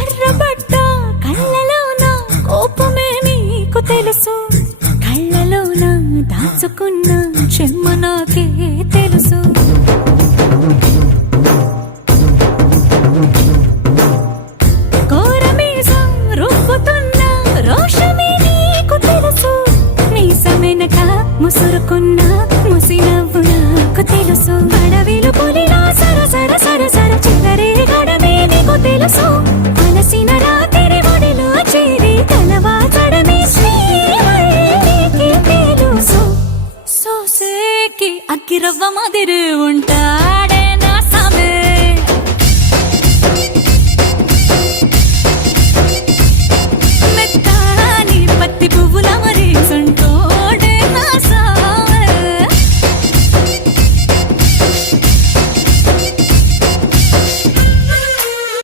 ఎర్రబడ్డ కళ్ళలోన కోపమే నీకు తెలుసు, కళ్ళలోన దాచుకున్న చెమ్మ నాకే తెలుసు. కోరమీసం రుబ్బుతున్న రోషమే నీకు తెలుసు, మీసమెనక ముసురుకున్న ముసి నవ్వు నాకు తెలుసు. అడవిలు పులిలా సర సర సర సర చిల్లరేగా